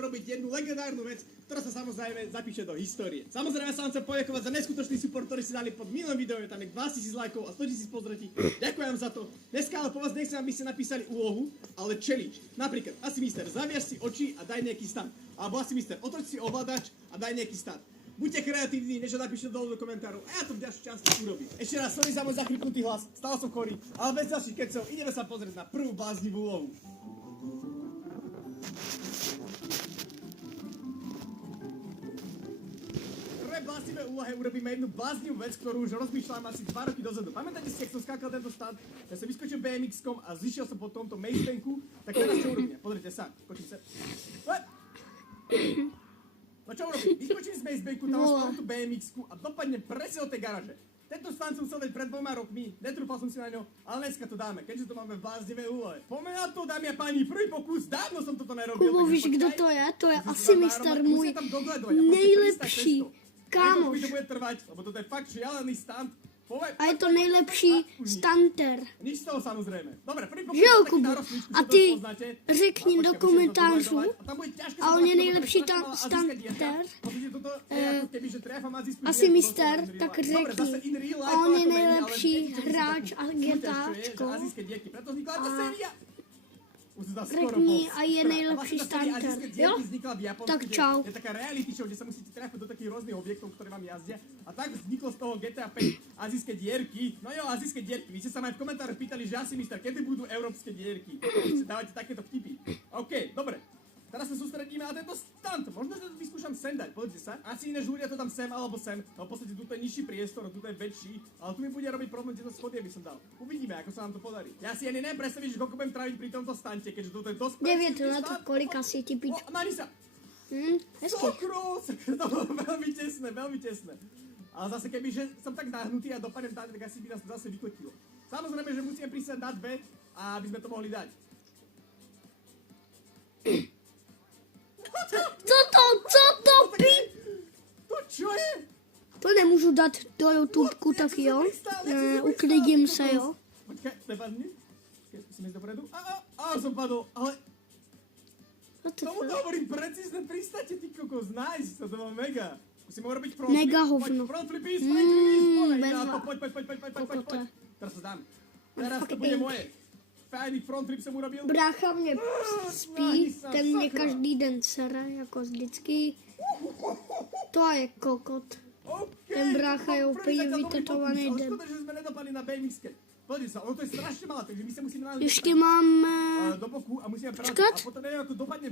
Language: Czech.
robiť jednu legendárnu vec, ktorá sa samozrejme zapíše do histórie. Samozrejme sa vám chcem poďakovať za neskutočný support, ktorý si dali pod minulým videom, je tam 20 000 lajkov a 100 000 pozretí. Ďakujem za to. Dneska ale po vás nechcem, aby ste napísali úlohu, ale challenge. Napríklad, asi mister, zaviaž si oči a daj nejaký stan. Alebo asi mister, otoč si ovládač a daj nejaký stan. Buďte kreatívni, než napíšte dole do komentárov a ja to v ďalšej časti urobím. Ešte raz, sorry za môj zachrypnutý hlas, stále som chorý, ale bez ďalších kecov ideme sa pozrieť na prvú bláznivú úlohu. Bláznivé úlohe urobíme jednu bláznivú vec, ktorú už rozmýšľam asi 2 roky dozadu. Pamätáte si, keď som skákal tento stand, ja som vyskočil BMX-kom a zišiel som po tomto mazebanku, tak teraz čo urobím? Pozrite sa, skočím sa. No čo urobím? Vyskočím z mazebanku, tam mám tú BMX-ku a dopadnem presne do tej garáže. Tento stand som chcel dať pred 2 rokmi, netrúfal som si na ňo, ale dneska to dáme, keďže to máme v bláznivé úlohe. Poďme na to, dámy a páni, prvý pokus, dávno som toto nerobil. Kubo, víš, kdo to je? To je asi mister můj nejlepší kámoš. To bude trvať, lebo toto je fakt šialený stand. A je to nejlepší stunter. Nič z toho samozrejme. Dobre, prvý pokus. Že jo, Kubo? A ty řekni do komentářů, a on je nejlepší stunter. Asi mister, tak řekni. A on je nejlepší hráč a GTAčko. Řekni a je nejlepší stunter, jo? Tak čau. Je taká reality show, kde sa musíte trafať do takých rôznych objektov, ktoré vám jazdia. A tak vzniklo z toho GTA 5 azijské dierky. No jo, azijské dierky. Vy ste sa ma aj v komentároch pýtali, že asi mister, kedy budú európske dierky. Vy dávate takéto vtipy. OK, dobre. Teraz sa sústredíme na tento stunt. Možno, že to vyskúšam sem dať, pozrite sa. Asi iné žúria to tam sem alebo sem. No v podstate tuto je nižší priestor, tuto je väčší. Ale tu mi bude robiť problém tieto schody, aby som dal. Uvidíme, ako sa nám to podarí. Ja si ani neviem predstaviť, že koľko budem tráviť pri tomto stante, keďže toto je dosť... 9 na to, kolik asi ti pič. O, Mani sa! Hezky. Sokros! To bolo veľmi tesné, veľmi tesné. Ale zase keby, že som tak nahnutý a dopadnem tam, tak asi by nás to zase vykletilo. Samozrejme, že musíme prísať na 2, aby sme to mohli dať. Co to pí? To čo je? To nemůžu dát do YouTubeku, tak jo. Uklidím se, jo. Počkaj, nepadni. Musíme ísť dopredu. Som padol, ale... Tomu to hovorím precízne pristáte, ty kokos, nice, to bolo mega. Musíme urobiť front flip. Mega hovno. Front flip, poď. Teraz sa dám. Teraz to bude moje. Fajný front flip jsem urobil. Brácha mě spí, ten mě každý den sere, jako vždycky. To je kokot. Ten brácha je úplně vytetovaný den. Škoda, že jsme nedopadli na BMXke. Podívej sa, ono to je strašne malé, takže my sa musíme náležiť Ještě máme... do boku a musíme prázdniť. Čekat? A potom neviem, ako dopadnem